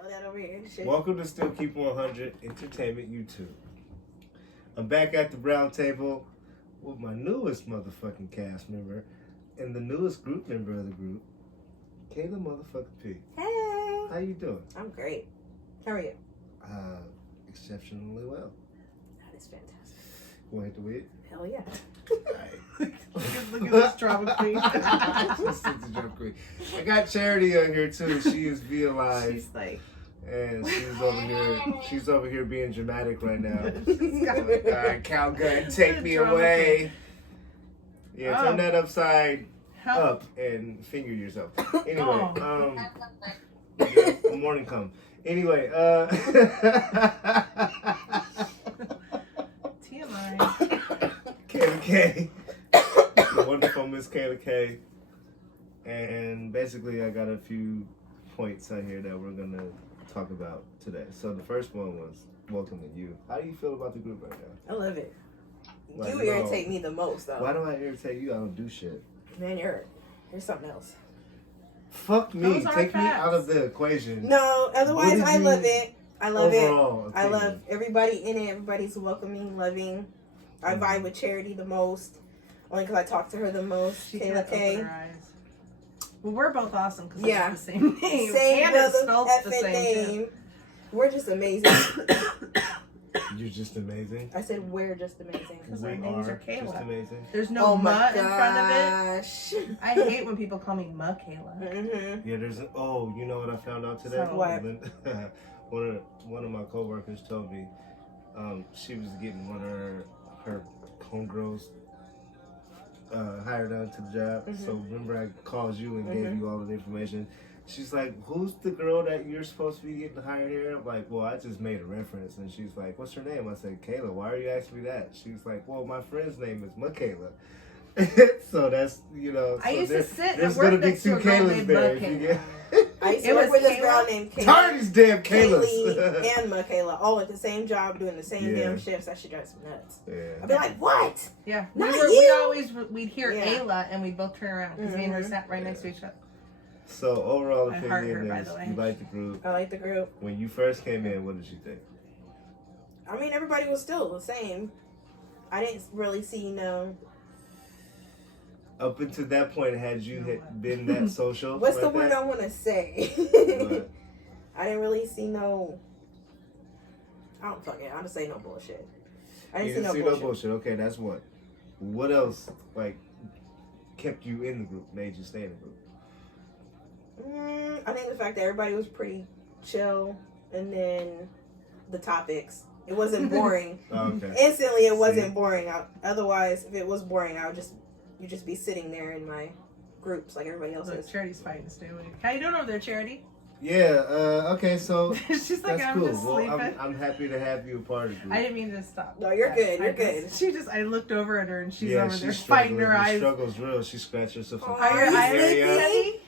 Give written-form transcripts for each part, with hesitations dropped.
Yell that over here and shit. Welcome to Still Keep 100 Entertainment YouTube. I'm back at the brown table with my newest motherfucking cast member and the newest group member of the group, Kayla motherfucking P. Hey. How you doing? I'm great. How are you? Exceptionally well. That is fantastic. Want to hit the weed? Hell yeah. Alright. Look at this drama queen. She's the drama queen. I got Charity on here too. She is via live. She's like, And she's over here being dramatic right now. she's got Alright, Calgun, take me Drama away. Yeah, turn Oh. that upside help. up and finger yourself. Anyway, Oh. the morning come. Anyway, TMI. Kayla K. The wonderful Miss Kayla K. And basically I got a few points on here that we're gonna talk about today. So the first one was welcoming you. How do you feel about the group right now? I love it. Like, You irritate me the most, though. Why do I irritate you? I don't do shit. Man, you're something else. Fuck me. Those are Take me facts. out of the equation. No, otherwise What I is love your it. I love it. Overall I love opinion. everybody in it. Everybody's welcoming, loving. I vibe with Charity the most. Only because I talk to her the most. She Kayla can't open K. her eyes. Well, we're both awesome because Yeah. it's the same name. Same and it's mother spelled the effing same too. name. We're just amazing. You're just amazing. I said we're just amazing. Because We our names are just Kayla. amazing. There's no Oh ma my in front of it. gosh. I hate when people call me Ma Kayla. Mm-hmm. Yeah, there's you know what I found out today? So what? one of my coworkers told me she was getting one of her homegirls hired on to the job. Mhm. So remember I called you and Mhm. gave you all of the information. She's like, who's the girl that you're supposed to be getting hired here? I'm like, well, I just made a reference. And she's like, what's her name? I said, Kayla. Why are you asking me that? She's like, well, my friend's name is Michaela. So that's, you know. I so used to sit there's and work gonna be next to two a girl Kaylas named there. If you Michaela. get I used to It work was with this Kayla? girl named tired of these damn Kaylas. Kaylee and Michaela all at the same job doing the same Yeah. damn shifts. That shit drives me nuts. I'd Yeah. be like, what? Yeah. Not We'd hear Yeah. Ayla and we'd both turn around because me and her Mhm. sat right next to each other. So overall I heart opinion her, by is the way. you like the group. I like the group. When you first came in, what did you think? I mean, everybody was still the same. I didn't really see no. Up until that point, had you been that social? What's like the word that? I want to say? What? I didn't really see no. I don't fucking. I'm gonna say no bullshit. I You didn't see no bullshit. Okay, that's one. What else, like, kept you in the group, made you stay in the group? I think the fact that everybody was pretty chill, and then the topics. It wasn't boring. Okay. Instantly, it wasn't See? boring. Otherwise, if it was boring, you'd just be sitting there in my groups like everybody else Look, is. Charity's fighting to stay awake. How you doing over there, Charity? Yeah. Okay. So She's like, that's I'm cool. just Well, sleeping. I'm happy to have you a part of the group. I didn't mean to stop. No, you're good. You're good. I looked over at her and she's yeah, over there she's fighting her struggling. The eyes. struggle's real. She scratched herself. Oh, on Are your the eyes area. heavy?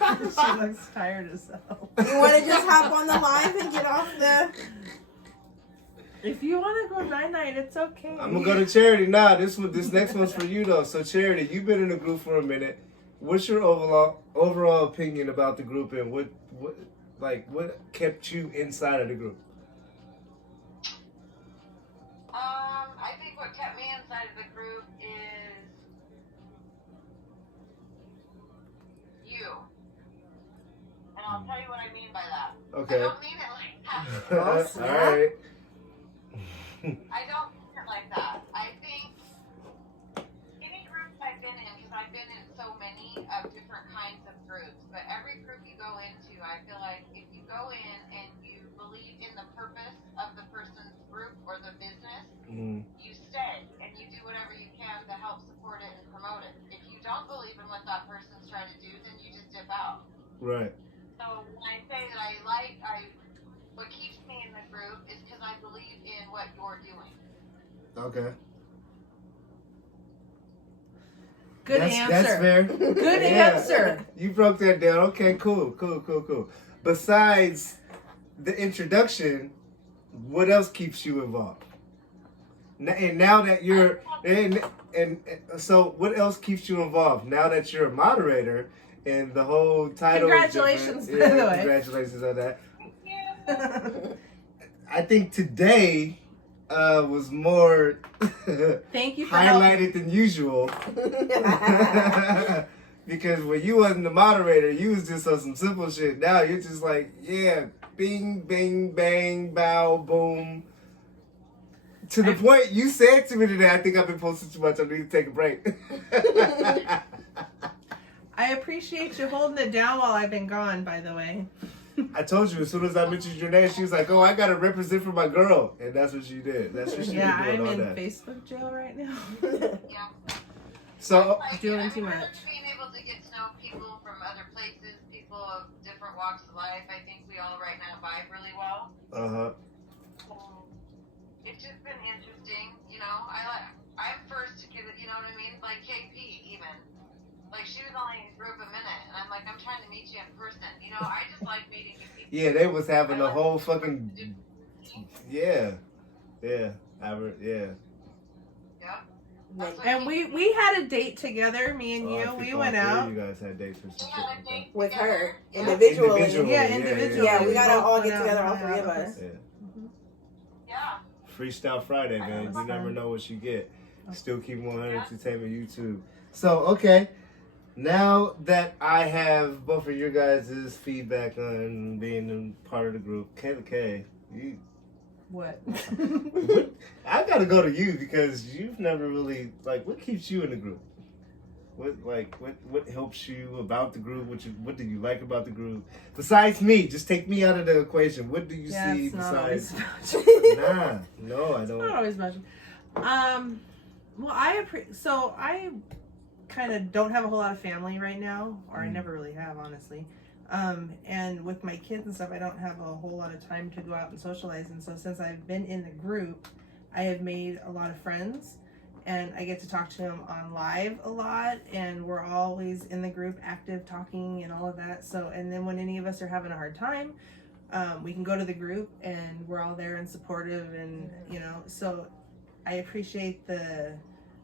She looks tired as hell. You want to just hop on the live and get off the? If you want to go night, it's okay. I'm gonna go to Charity. Nah, this next one's for you though. So Charity, you've been in the group for a minute. What's your overall opinion about the group and what kept you inside of the group? I think what kept me inside of the group is you. And I'll tell you what I mean by that. Okay. I don't mean it like that. All snap. right. I don't mean it like that. I think any group I've been in, because I've been in so many of different kinds of groups, but every group you go into, I feel like if you go in and you believe in the purpose of the person's group or the business, you stay and you do whatever you can to help support it and promote it. If you don't believe in what that person's trying to do, then you just dip out. Right. So when I say that what keeps me in the group is because I believe in what you're doing. Okay. Good That's answer. fair. Good Yeah. answer. You broke that down. Okay, cool. Besides the introduction, what else keeps you involved? And now that you're and so what else keeps you involved now that you're a moderator and the whole title? Congratulations, is by the way. Congratulations on that. I think today was more Thank you for helping. highlighted than usual. Because when you wasn't the moderator, you was just on some simple shit. Now you're just like, yeah, bing, bing, bang, bow, boom. To the point you said to me today, I think I've been posting too much. I need to take a break. I appreciate you holding it down while I've been gone, by the way. I told you as soon as I mentioned your name, she was like, "Oh, I gotta represent for my girl," and that's what she did. That's what she Yeah, was doing I'm all in that. Facebook jail right now. Yeah. So Doing too much. Being able to get to know people from other places, people of different walks of life, I think we all right now vibe really well. It's just been interesting, you know. I'm first to get it, you know what I mean? Like KP even. Like she was only in the group a minute, and I'm like, I'm trying to meet you in person. You know, I just like meeting new people. yeah, they was having a whole fucking yeah. Yeah. And we had a date together, me and you. We went out. You guys had dates for some We shit had a like date With her Yeah. individually. Individually. Yeah, individually. Yeah, we gotta all Went get out together, and all hung three out. of us. Yeah. Yeah. Freestyle Friday, man. was You never fun. know what you get. Still keep 100 Entertainment YouTube. So, okay. Now that I have both of your guys' feedback on being a part of the group, Kayla K, you, What? I gotta go to you because you've never really, like, what keeps you in the group? What helps you about the group? What do you like about the group? Besides me, just take me out of the equation. What do you see it's not besides? always Nah, no, I It's not don't. always much. Well, I kind of don't have a whole lot of family right now, or I never really have, honestly. And with my kids and stuff, I don't have a whole lot of time to go out and socialize. And so since I've been in the group, I have made a lot of friends, and I get to talk to them on live a lot, and we're always in the group active talking and all of that. So, and then when any of us are having a hard time, we can go to the group and we're all there and supportive, and you know, so I appreciate the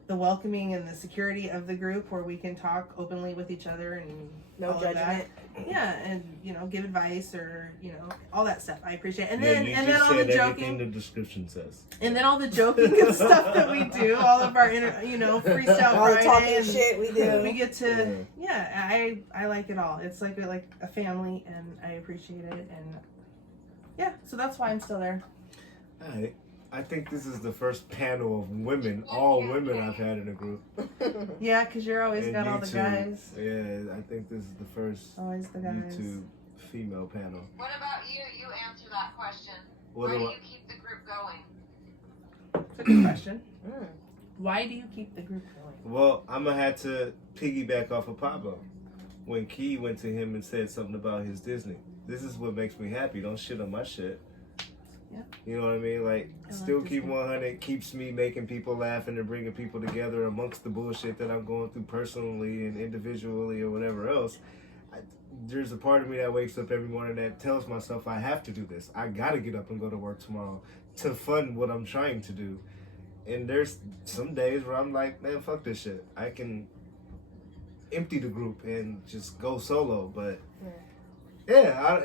welcoming and the security of the group where we can talk openly with each other and No all of that. judgment. Yeah, and you know, give advice or you know, all that stuff. I appreciate. And Yeah, then you and just then all the said everything joking, the description says. and then all the joking and stuff that we do, all of our freestyle All the Friday talking and shit we do. we get to I like it all. It's like a family, and I appreciate it, and yeah, so that's why I'm still there. All right. I think this is the first panel of women, all women I've had in a group. Yeah, because you're always And got all the YouTube. guys. Yeah, I think this is the first Always the guys. YouTube female panel. What about you? You answer that question. What Why do do I- you keep the group going? It's a good question. Mm. Why do you keep the group going? Well, I'm going to have to piggyback off of Pablo. When Key went to him and said something about his Disney. This is what makes me happy. Don't shit on my shit. Yeah. You know what I mean? Like, I still like keep Disney. 100 keeps me making people laugh and bringing people together amongst the bullshit that I'm going through personally and individually or whatever else. There's a part of me that wakes up every morning that tells myself I have to do this. I gotta get up and go to work tomorrow to fund what I'm trying to do. And there's some days where I'm like, man, fuck this shit. I can empty the group and just go solo. But yeah,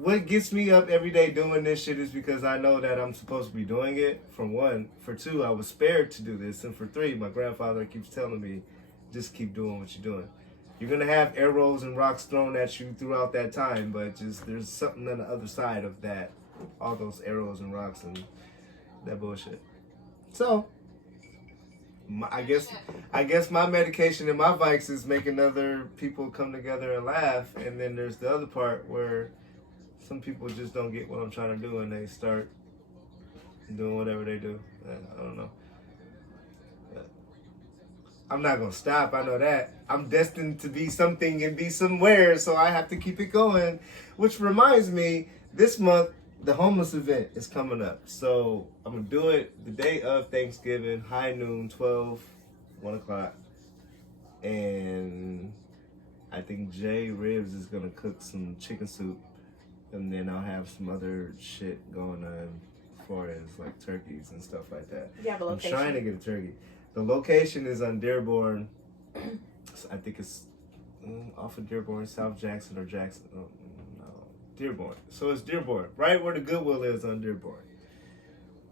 what gets me up every day doing this shit is because I know that I'm supposed to be doing it, for one. For two, I was spared to do this. And for three, my grandfather keeps telling me, just keep doing what you're doing. You're going to have arrows and rocks thrown at you throughout that time, but just there's something on the other side of that. All those arrows and rocks and that bullshit. So, I guess my medication and my Vikes is making other people come together and laugh. And then there's the other part where some people just don't get what I'm trying to do and they start doing whatever they do. I don't know. I'm not going to stop. I know that. I'm destined to be something and be somewhere, so I have to keep it going. Which reminds me, this month, the homeless event is coming up. So I'm going to do it the day of Thanksgiving, high noon, 12, 1 o'clock. And I think Jay Ribs is going to cook some chicken soup. And then I'll have some other shit going on as far as like turkeys and stuff like that. You have a I'm location. trying to get a turkey. The location is on Dearborn. I think it's off of Dearborn, South Jackson or Jackson. Oh, no, Dearborn. So it's Dearborn, right where the Goodwill is on Dearborn.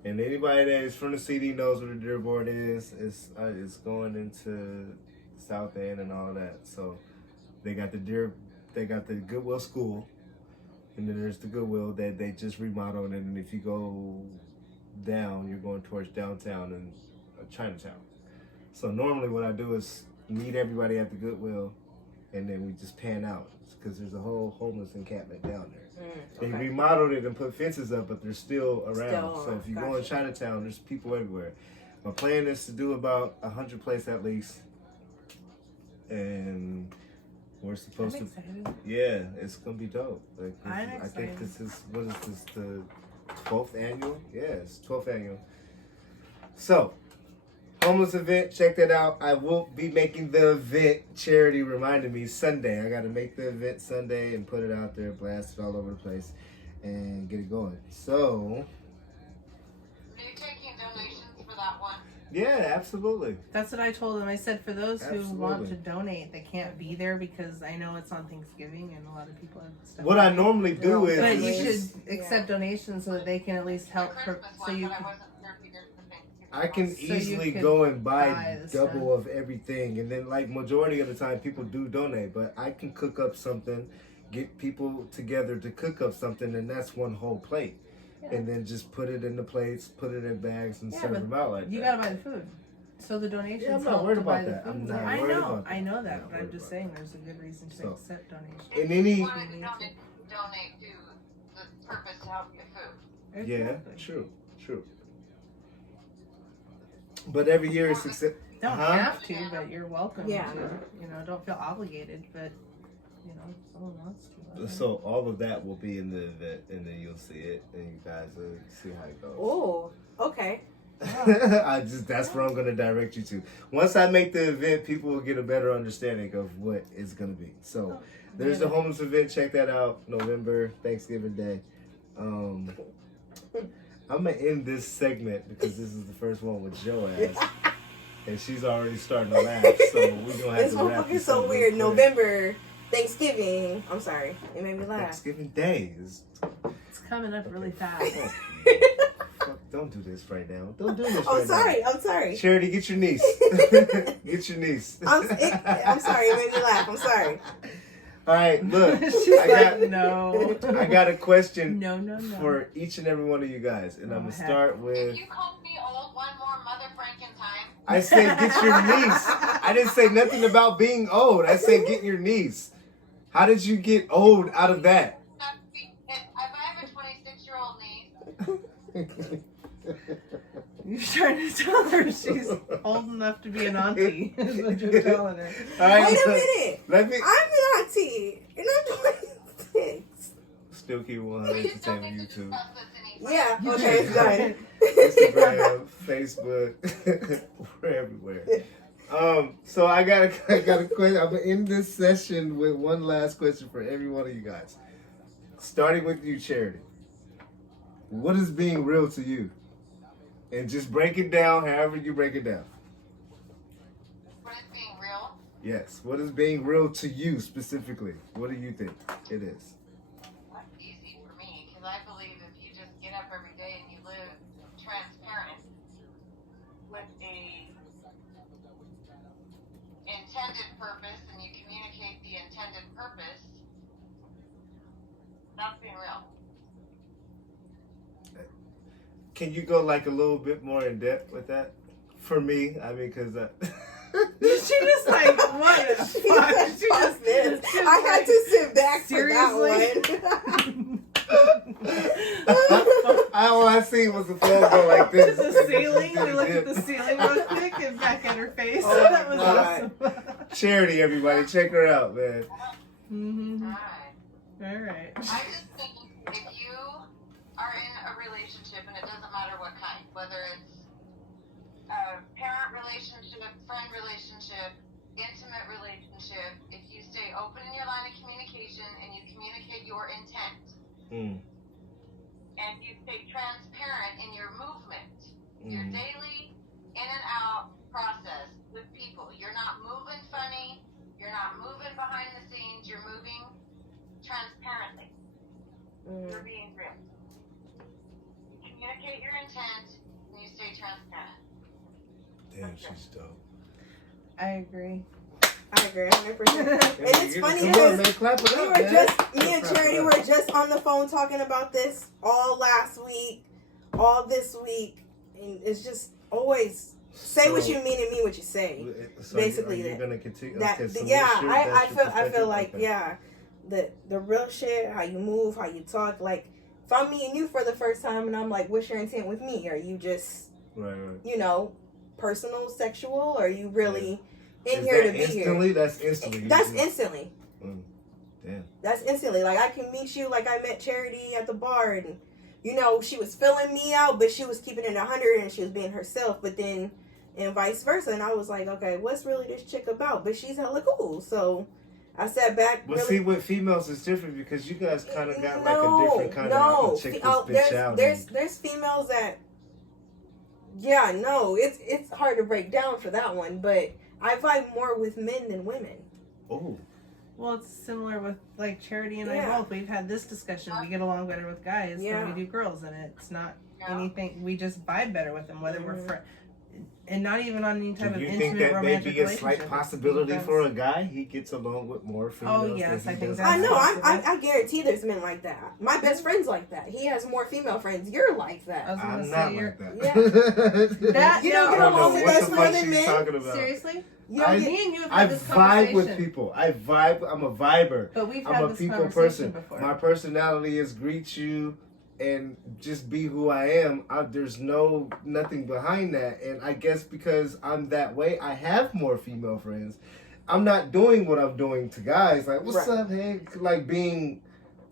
And anybody that is from the CD knows where the Dearborn is. It's going into South End and all that. So they got the Goodwill School, and then there's the Goodwill that they just remodeled. And if you go down, you're going towards downtown and Chinatown. So normally what I do is meet everybody at the Goodwill, and then we just pan out because there's a whole homeless encampment down there. They remodeled it and put fences up, but they're still around. So if you go in Chinatown, there's people everywhere. My plan is to do about 100 places at least, and we're supposed I'm to. excited. Yeah, it's gonna be dope. Like, I'm I think excited. this is the 12th annual? Yeah, it's 12th annual. So, homeless event, check that out. I will be making the event. Charity reminded me Sunday. I got to make the event Sunday and put it out there, blast it all over the place, and get it going. So, Are you taking donations for that one? yeah, absolutely. That's what I told them. I said for those who want Absolutely. to donate, they can't be there because I know it's on Thanksgiving and a lot of people have stuff. What I normally do is, But you is- should accept donations so that they can at least help. The Christmas So one, you but I can. wasn't sure if you did the Thanksgiving I can one. So you easily could go and buy buy the double stuff. of everything, and then like majority of the time people do donate, but I can cook up something, get people together to cook up something, and that's one whole plate, and then just put it in the plates, put it in bags, and Yeah, serve but them out like You that. gotta buy the food. So the donations Yeah, I'm not help worried to buy about the that. I'm food. not I worried know, about that. I know I'm that, not but I'm worried just about saying there's a good reason to So- accept donations. In If any, you wanted to donate to the purpose to help get food. yeah, Exactly. true. But every year it's Don't Huh? have to, but you're welcome Yeah. to. You know, don't feel obligated, but you know, if someone wants to. so all of that will be in the event, and then you'll see it, and you guys will see how it goes. Oh, okay. That's where I'm gonna direct you to. Once I make the event, people will get a better understanding of what it's gonna be. So there's the homeless event. Check that out. November, Thanksgiving Day. I'm gonna end this segment because this is the first one with Joanne, and she's already starting to laugh. So we're gonna have This to wrap motherfucker's this so up weird. real quick. November, Thanksgiving. I'm sorry. It made me laugh. Thanksgiving Day is. It's coming up really fast. Fuck, don't do this right now. Don't do this. I'm right sorry. Now. I'm sorry. Charity, get your niece. Get your niece. I'm sorry. It made me laugh. I'm sorry. All right, look. She's I got, like, no. I got a question No. for each and every one of you guys, and I'm gonna Go start If with. you called me old one more mother franken time, I said get your niece. I didn't say nothing about being old. I said get your niece. How did you get old out of that? if I have a 26-year-old niece, You're trying to tell her she's old enough to be an auntie. Is what you're telling her. All right, Wait a look, minute. let me I'm an auntie, and I'm 26. still keep we 100 just don't entertainment need to YouTube. discuss this anymore. Yeah. Okay. It's done. Instagram, Facebook, we're everywhere. So I got a question. I'm gonna end this session with one last question for every one of you guys. Starting with you, Charity. What is being real to you? And just break it down however you break it down. What is being real? Yes. What is being real to you specifically? What do you think it is? That's easy for me because I believe if you just get up every day and you live transparent with a intended purpose and you communicate the intended purpose, that's being real. Can you go like a little bit more in depth with that? For me, I mean, because She just like, what the fuck? She Fuck just, this. she was I had like, to sit back seriously? for that one. all I see was the phone go like this. to the ceiling. We looked at the ceiling real quick and back at her face. Oh That my was God. awesome. Charity, everybody, check her out, man. Mm-hmm. Alright. All right. I just think if you are in a relationship, and it doesn't matter what kind, whether it's a parent relationship, friend relationship, intimate relationship, if you stay open in your line of communication and you communicate your intent, and you stay transparent in your movement, your daily in and out process with people, you're not moving funny, you're not moving behind the scenes, you're moving transparently. Damn, she's dope. I agree. I agree 100%. And it's funny Come on, because man, clap it we up, were man. just, me and Clap it Charity up. were just on the phone talking about this all last week, all this week, and it's just always say what So- you mean and mean what you say. So Basically, you're gonna continue. That Okay, so yeah, what's your- I that's your feel perspective? like Okay. yeah, the real shit, how you move, how you talk. Like if I'm meeting you for the first time and I'm like, what's your intent with me? Are you just Right. personal, sexual? Or are you really in Is here that to be instantly? here? That's instantly. You That's just- instantly. Damn. That's instantly. Like I can meet you like I met Charity at the bar and she was filling me out, but she was keeping it 100 and she was being herself. But then, and vice versa. And I was like, okay, what's really this chick about? But she's hella cool. So I sat back. But really, see, with females is different because you guys kind of got like a different kind of chick this bitch out. There's females that, it's hard to break down for that one. But I vibe more with men than women. Oh. Well, it's similar with like Charity and Yeah. I both. We've had this discussion. We get along better with guys than we do girls, and it's not anything. We just vibe better with them, whether we're friends, and not even on any type Do of you intimate think that may romantic be a relationship. slight possibility for a guy? He gets along with more females. Oh, yes, than I he think does that's I know. guys? I guarantee there's men like that. My best friend's like that. He has more female friends. You're like I that. was gonna I'm say not you're like that. That- You don't I get don't know along with what us the more fuck than she's men. talking about. seriously. You don't get, Me and you have I had this vibe conversation. with people. I vibe. I'm a viber. But we've I'm had a this people conversation person. before. My personality is greet you and just be who I am. There's nothing behind that. And I guess because I'm that way, I have more female friends. I'm not doing what I'm doing to guys. Like, what's Right. up, hey? Like being,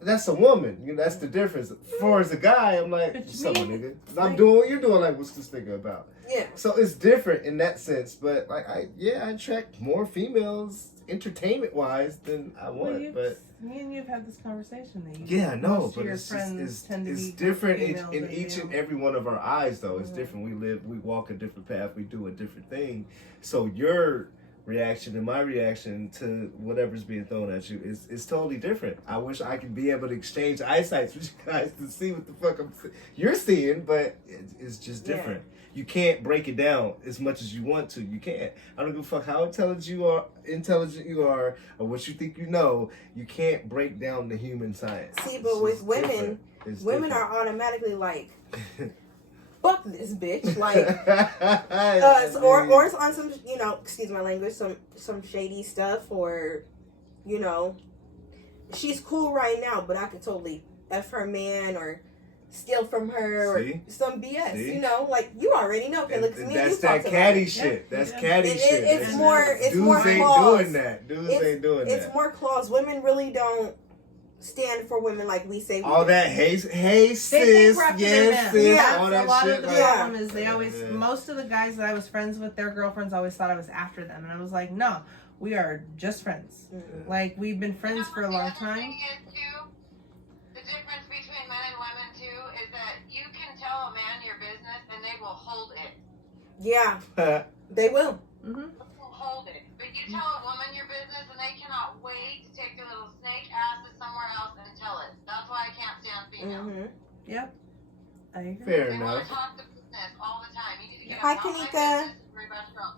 that's a woman. That's the difference. For as a guy, I'm like, But what's up, my me, nigga? I'm doing what you're doing. Like, what's this nigga about? yeah. So it's different in that sense, but like I attract more females entertainment wise than I want. But me and you've had this conversation. That you no, most of but your it's just friends tend to it's be different females in than each you. and every one of our eyes. Though it's Mhm. different. We walk a different path. We do a different thing. So your reaction and my reaction to whatever's being thrown at you is totally different. I wish I could be able to exchange eyesight with you guys to see what the fuck you're seeing, but it's just different. You can't break it down as much as you want to. You can't. I don't give a fuck how intelligent you are, or what you think you know. You can't break down the human science. See, It's but with just women, different. It's women different. are automatically like, fuck this bitch. Like, or it's on some, excuse my language, some shady stuff, or, she's cool right now, but I could totally F her man or steal from her See? or some BS. See? Like you already know. Okay, look, And me and that's you that talked catty about it. shit. That's Yeah. catty shit. It's That's- more. It's Dudes more ain't claws. doing that. Dudes ain't doing It's that. more claws. Women really don't stand for women like we say. We All do. that hey They sis, think we're after their yes man. sis, Yeah. all A that lot shit. of the Like, problem is they always, Yeah. most of the guys that I was friends with, their girlfriends always thought I was after them, and I was like, no, we are just friends. Mm-mm. Like we've been friends for a long time. The thing is, too, the difference between men and women, too, is that you can tell a man your business and they will hold it. Yeah, they will. Mm-hmm. They will hold it. But you tell a woman your business and they cannot wait to take their little snake asses somewhere else and tell it. That's why I can't stand females. Mm-hmm. Yep. I agree. Fair They want enough. to talk the business all the time. You need to get Hi, about my Kanika. business and worry about your own.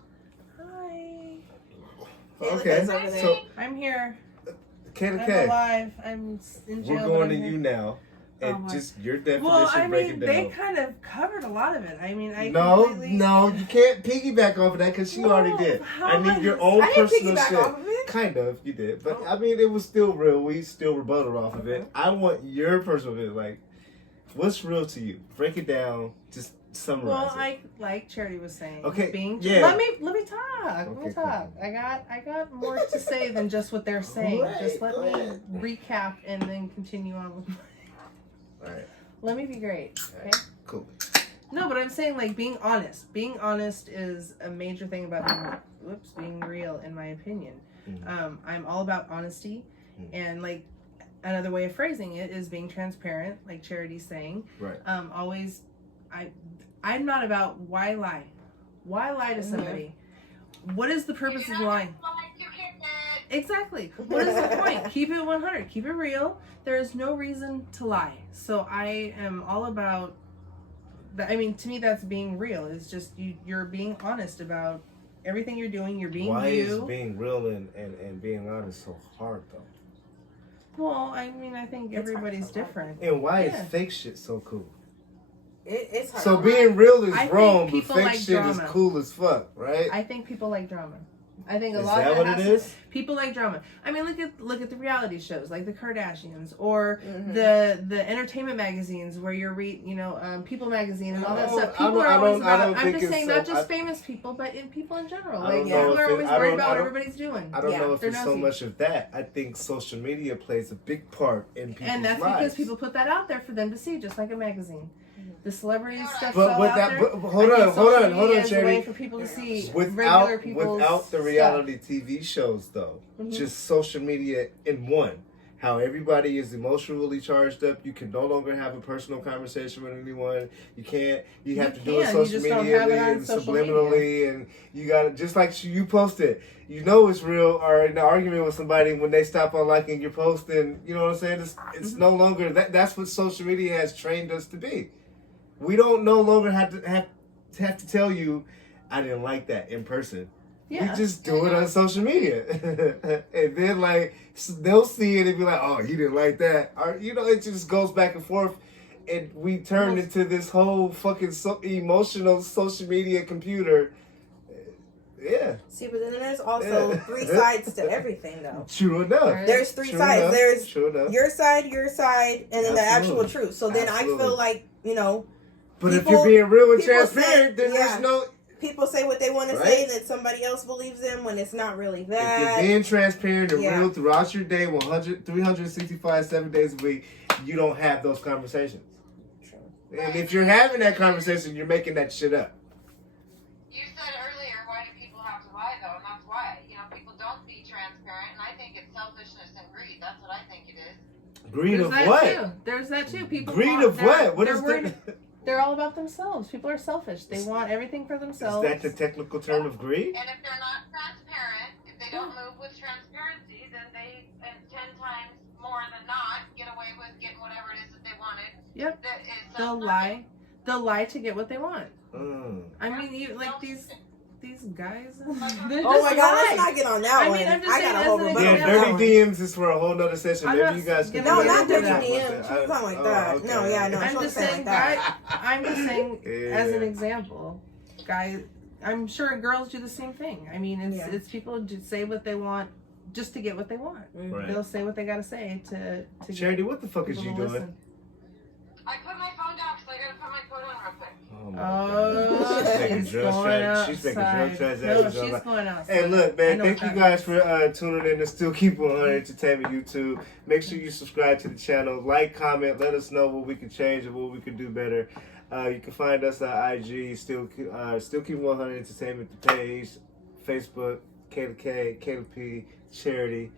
Hi. Okay, Over there. so I'm here. Kayla I'm K, alive. I'm in jail. we're but going I'm to here. you now, and Oh, my- just your definition. Well, I break mean, it they down. kind of covered a lot of it. I mean, I No, completely... you can't piggyback off of that because she already did. How I am need I- your own I didn't personal piggyback shit. off of it. Kind of, you did, but Oh. I mean, it was still real. We still rebutted off of it. I want your personal bit. Like, what's real to you? Break it down. Just summarize Well, it. like Charity was saying, Okay, being yeah. let me talk. Let Okay, me talk. cool. I got more to say than just what they're saying. Right, Just let go me ahead. recap and then continue on with my... All right, Let me be great. Okay. cool. No, but I'm saying like being honest. Being honest is a major thing about being real, in my opinion. Mhm. I'm all about honesty, Mhm. and like another way of phrasing it is being transparent, like Charity's saying. Right. Always, I'm not about why lie. Why lie to Mhm. somebody? What is the purpose of lying? Like you kicked it. Exactly. What is the point? Keep it 100. Keep it real. There is no reason to lie. So I am all about I mean, to me, that's being real. It's just you're being honest about everything you're doing. You're being Why you. is being real and being honest so hard though? Well, I mean, I think everybody's different. And why Yeah. is fake shit so cool? It's hard. So being real is I think wrong, but people fake like shit is drama. cool as fuck, right? I think people like drama. I think a Is lot that of what has it to- is? People like drama. I mean, look at the reality shows like the Kardashians or Mhm. the entertainment magazines where you're People Magazine and all that No, stuff. I People don't- are I always don't- I about. don't I'm think just it's saying, so- not just I- famous people, but in people in general. I Like don't people know are if it- always I worried don't- about I what don't- everybody's doing. I don't Yeah, know if they're it's so nosy. much of that. I think social media plays a big part in people's And that's lives. because people put that out there for them to see, just like a magazine. The celebrity stuff But all with out that, there. but hold I think on, hold social on, hold media on, is a way Charity. for people to see Without regular people's without the stuff. reality TV shows though, Mhm. just social media in one. How everybody is emotionally charged up. You can no longer have a personal conversation with anyone. You can't. You have to do it can, you social just don't media have it on and social subliminally, and you got to just like you posted. You know it's real, or in an argument with somebody when they stop on liking your post, and you know what I'm saying. It's no longer that. That's what social media has trained us to be. We don't no longer have to tell you, I didn't like that in person. Yeah. We just do it on social media, and then like they'll see it and be like, "Oh, he didn't like that," or it just goes back and forth, and we turn into this whole fucking emotional social media computer. Yeah, See, but then there's also 3 sides to everything, though. true enough. There's 3 True sides. enough. There's True enough. your side, and then the actual Absolutely. truth. So then I Absolutely. feel like, But if people- you're being real and people transparent, say- then yeah. there's no. people say what they want to Right. say, and then somebody else believes them when it's not really If you're that. being transparent and Yeah. real throughout your day, 365, 7 days a week, you don't have those conversations. True. And if you're having that conversation, you're making that shit up. You said earlier, why do people have to lie though? And that's why. People don't be transparent, and I think it's selfishness and greed. That's what I think it is. Greed There's of that what? Too. There's that too. People Greed want- of they're- what? What they're is worried- that? They're all about themselves. People are selfish. They want everything for Is themselves. that the technical term of greed? And if they're not transparent, if they don't move with transparency, then they, 10 times more than not, get away with getting whatever it is that they wanted. Yep. That is They'll lie. They'll lie to get what they want. I mean, these guys. Oh my God, let's not get on that I one. mean, I'm just I got saying a as whole an rebuttal Yeah, on example. that dirty one. DMs is for a whole nother session. I'm Maybe not you guys can. gonna No, get not into dirty that. DM. She was talking like that. okay. No, yeah, no. I'm she wasn't just saying saying, like that. I'm just saying, as an Yeah. example, guys. I'm sure girls do the same thing. I mean, it's people just say what they want just to get what they want. Right. They'll say what they gotta say to Charity, what the fuck is people you to doing? listen. I put my phone down because I gotta put my coat on real quick. Oh my Oh, God. She's making she's drug going trans. She's making drug outside. transactions. No, on she's that. going outside. Hey, look, I man, know thank what you that guys for tuning in to Still Keep 100 Entertainment YouTube. Make sure you subscribe to the channel, like, comment, let us know what we can change and what we can do better. You can find us on IG, Still Keep 100 Entertainment, the page, Facebook, K to P, Charity,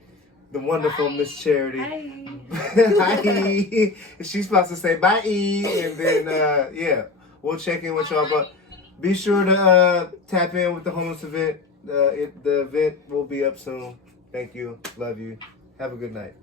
the wonderful Miss Charity. Hi. Hi. She's supposed to say bye, and then yeah, we'll check in with y'all. But be sure to tap in with the homeless event. The event will be up soon. Thank you. Love you. Have a good night.